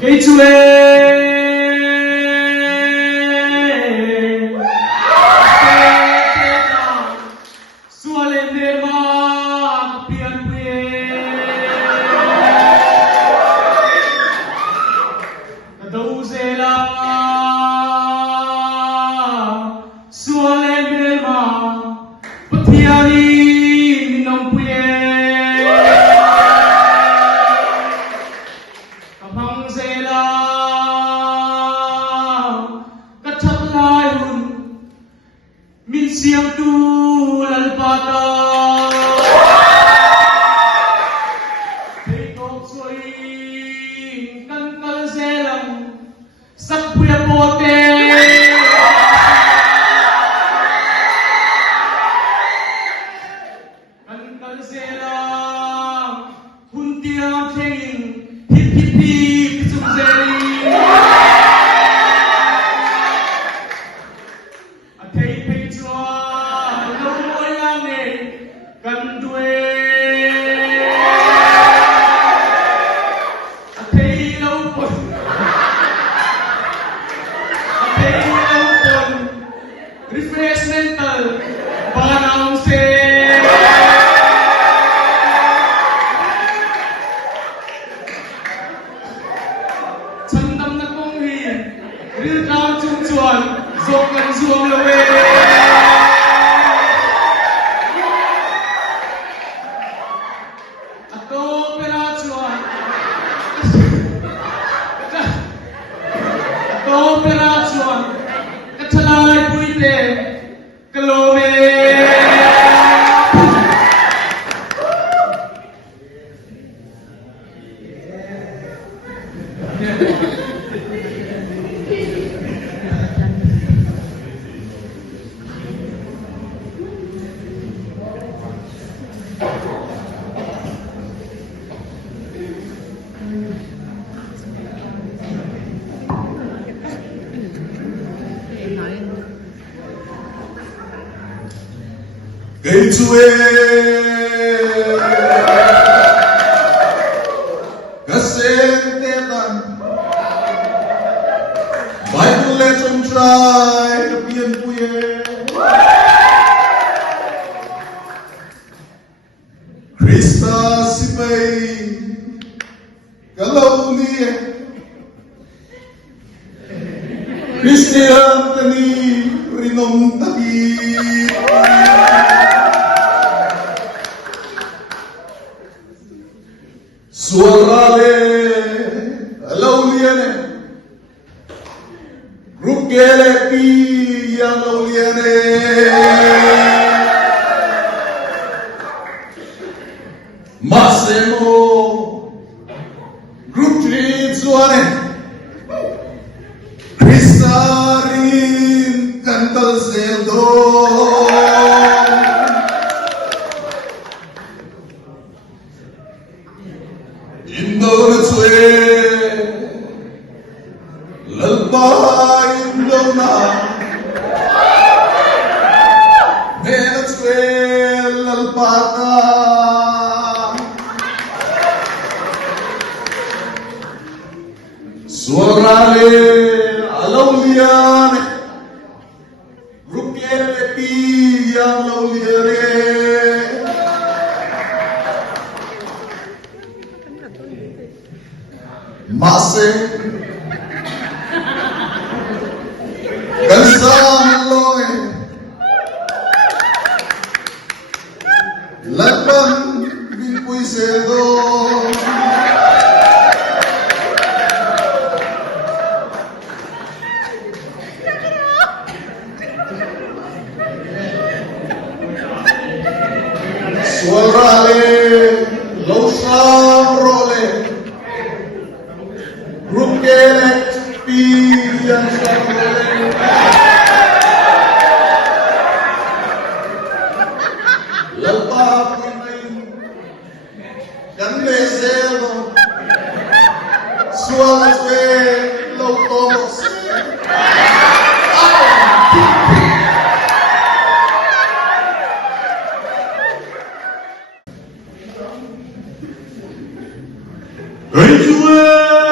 Kay Chue! Suale Nirma Pian Pue Kadauzela Suale Nirma Patiani Minong Pue Kapang Zela Kachaklay Hun Min Siang Tu Lalpata Hekok Soin Kankal Zelang Sakpuya Pote Kankal Zelang Huntiang Kengin Hip Hip Hip Kitsumzeri Atay Pechua Lomoy Lange Kandwe Atay Laupon Atay Laupon Refresh Mental Banang Se Chandam na kong hi Ril Kam Chung Chuan Zok Lang Zuang Lawe Ato Pera Chuan Ato Pera Chuan Kachalay Puite Kalome Kay Chue Kasentetan Bible lesson try Pian Puye Krista Sipay Kalauliye Christian Tani Rinong Taki Suarale Lauliane Rukele Pi Yang Lauliane Masemo Group 3 Suare Kristarin Kantal Zeldo Indona Chue Lalpa Indona Mena Chue Lalpata Suarale Alauliane Rukele Pi Yang Lauliane Mase Gansang Loe Laban Binpuy Sedo Suarale Lausam Role Rukele Sexual as well. Low tonos. Hey, Joel!